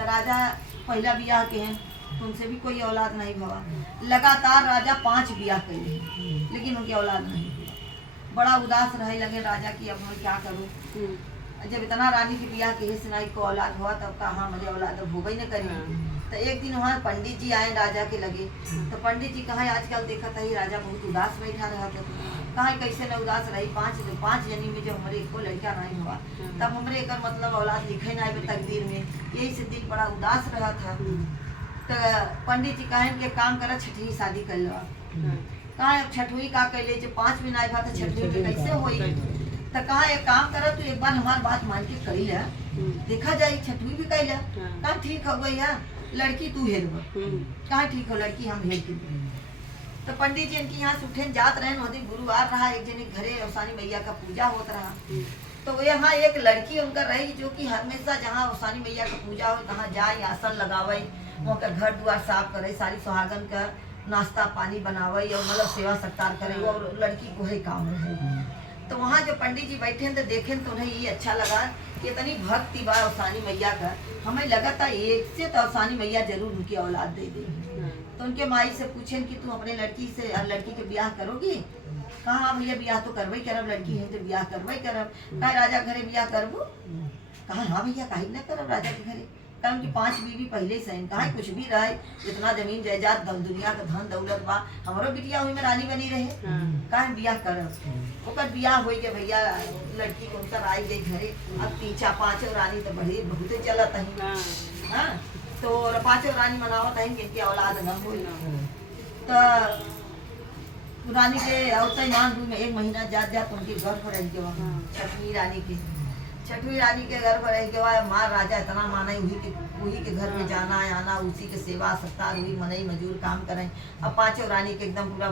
राजा पहला बियाह के हैं, उनसे भी कोई औलाद नहीं भवा। लगातार राजा 5 बियाह कैले लेकिन उनकी औलाद नहीं हुआ। बड़ा उदास रहे लगे राजा की अब मैं क्या करूं। जब इतना रानी के बियाह के सुनाई को औलाद हुआ तब कहा मुझे औलाद अब होगा ही न करी। तो एक दिन वहाँ पंडित जी आए राजा के लगे, तो पंडित जी कहा आजकल देखा था ही राजा बहुत उदास बैठा रहा था। कहा कैसे न उदास रही, 5 जनी में जो हमारे एको लड़का नहीं हुआ तब हमारे एक मतलब औलाद लिखे ना आए तकदीर में, यही से दिल बड़ा उदास रहा था। तो पंडित जी कहें कि काम करा छठी शादी कर लो। कहा अब छठवी का कैले जो 5 में नहीं था छठवी में कैसे हुई। तो कहा एक काम करा तू एक बार हमारी बात मान के कर ले, देखा जाए छठवी भी कर ले। कहा ठीक हो गई है, लड़की तू हेर। कहा ठीक हो लड़की हम हेर के। तो पंडित जी इनकी यहाँ से उठे जात रहे, दिन गुरुवार रहा, एक जने घरे औसानी मैया का पूजा होता रहा। तो यहाँ एक लड़की उनका रही जो कि हमेशा जहाँ औसानी मैया का पूजा हो तहाँ जाए, आसन लगावे, वहाँ का घर द्वार साफ करे, सारी सुहागन का नाश्ता पानी बनावे और मतलब सेवा सत्कार करे, और लड़की को है काम रहे। तो वहाँ जो पंडित जी बैठे तो देखे तो उन्हें ये अच्छा लगा कि इतनी भक्ति बा औसानी मैया का, हमें लगा था एक से तो औसानी मैया जरूर उनकी औलाद दे देगी। तो उनके माई से पूछे कि तू अपने लड़की से लड़की के ब्याह करोगी। कहा हाँ भैया ब्याह तो करवे करब, लड़की है तो ब्याह करवे करब। कहा राजा घरे ब्याह करबो। कहा हाँ भैया कहीं ना करब राजा के घरे। कहा उनकी 5 बीवी पहले से कहा कुछ भी रहे, इतना जमीन जायदाद दुनिया का धन दौलत बा, हमारो बिटिया हुई में रानी बनी रहे। कहा ब्याह करब। ओकर ब्याह हो गए भैया, लड़की को उनकर आई गई घरे। अब 3-4-5 रानी तो बड़ी बहुत चलत है, तो 5 रानी मनावत है कि इनकी औलाद न हो। तो रानी के औते मान में 1 महीना जात उनके घर पर रह के वहाँ छठवी रानी के घर पर रह के वहाँ माँ राजा इतना माना वही के घर में जाना आना, उसी के सेवा सत्कार हुई, मनई मजूर काम करें। अब 5 रानी के एकदम पूरा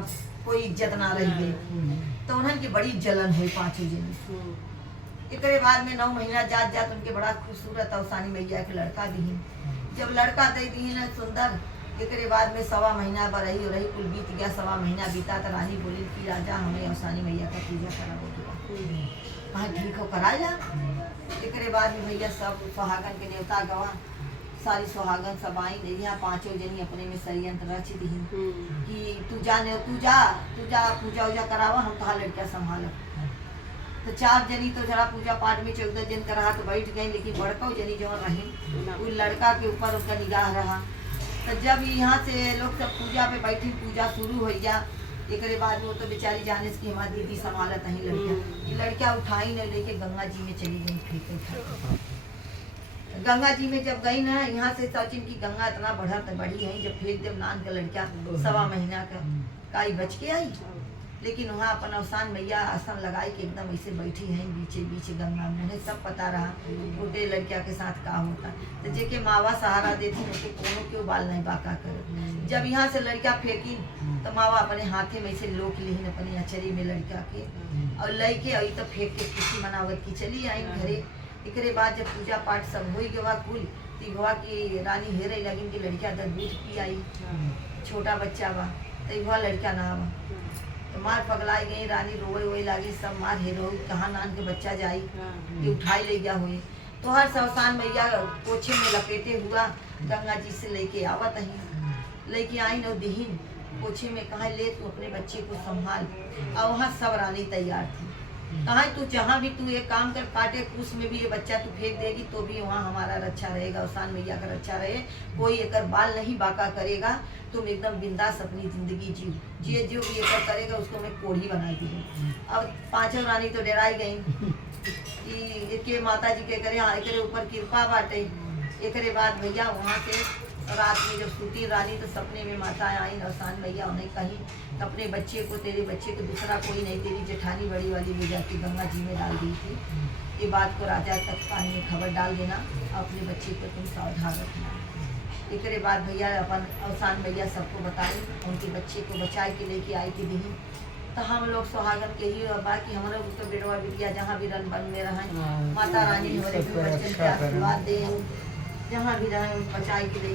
कोई इज्जत ना रह गई। तो उन्हें बड़ी जलन हुई 5 जनी। एक बाद में 9 महीना जात उनके बड़ा खूबसूरत औसानी मैया के लड़का दी। जब लड़का दे दी न सुंदर, एक बाद में 1.25 महीना पर रही कुल बीत गया। 1.25 महीना बीता तो रानी बोली कि राजा हमें औसानी मैया का पूजा करा। कहा ठीक हो करा जा। एक बाद में भैया सब सुहागन के न्योता गवा, सारी सुहागन सब आई दे। यहाँ 5 जनी अपने में षड्यंत्र रच दी कि तू जा पूजा उजा करावा, हम तोहार लड़किया संभालब। तो 4 जनी तो जरा पूजा पाठ में 14 जन का रहा तो बैठ गई, लेकिन बड़का जनी जो रही वो लड़का के ऊपर उनका निगाह रहा। तो जब यहाँ से लोग सब पूजा पे बैठी, पूजा शुरू हो गया। एक बाद में वो तो बेचारी जाने से कि हमारी दीदी संभालत है लड़कियाँ उठाई न लेके गंगा जी में चली गई फेंक। गंगा जी में जब गई ना, यहाँ से सचिन की गंगा इतना बढ़ी है, जब फेंक जब नान का लड़का 1.25 महीना का काई बच के आई। लेकिन वहाँ अपन औसान मैया आसन लगाई के एकदम ऐसे बैठी हैं बीचे गंगा में। उन्हें सब पता रहा छोटे लड़किया के साथ का होता। तो जेके मावा सहारा देती उनके कोनो क्यों बाल नहीं बाका कर। जब यहाँ से लड़किया फेंकी तो मावा अपने हाथे में से लोक ली अपनी अचरी में लड़किया के और लड़के आई तो फेंक के खुशी मनावत की चली आई घरे। एक बाद जब पूजा पाठ सब हो गया कुल तिगवा की रानी हेरे लगिन की लड़किया दूध पी आई, छोटा बच्चा बा तो लड़का ना बा। तो मार पगलाई गई, रानी रोए लगी, सब मार हेरो कहाँ नान के बच्चा जाई कि उठाई ले गया हुए। तो हर सवसान मैया पोछे में लपेटे हुआ गंगा जी से लेके आवत ही, लेके आई न दिहीन पोछे में। कहा ले तू अपने बच्चे को संभाल। और वहाँ सब रानी तैयार थी। कहा तू जहाँ भी तू एक काम कर, काटे कुछ में भी ये बच्चा तू फेंक देगी तो भी वहाँ हमारा रक्षा रहेगा, औसान मैया का रक्षा रहे, कोई एक बाल नहीं बाका करेगा। तुम एकदम बिंदास अपनी जिंदगी जिए, जो भी एक करेगा उसको मैं कोढ़ी बना दी। अब 5 रानी तो डराई गई कि के माता जी के करे हाँ एक ऊपर कृपा बाटे। एक बाद भैया वहाँ से रात में जब सूती रानी तो सपने में माता आई औसान मैया उन्हें कहीं अपने बच्चे को, तेरे बच्चे को दूसरा कोई नहीं, तेरी जेठानी बड़ी वाली ले जाती गंगा जी में डाल दी थी। ये बात को राजा तक पानी में खबर डाल देना, अपने बच्चे को तुम सावधान रखना। एक बाद भैया अपन औसान मैया सबको बताई, उनके बच्चे को बचाए के लेके आई कि दी। तो हम लोग सुहागन के ही बाकी हमारे तो बेटवा बिटिया जहाँ भी रन बन में रहें, माता रानी हमारे बच्चन के आशीर्वाद दे, जहाँ भी रहें बचाए के लिए।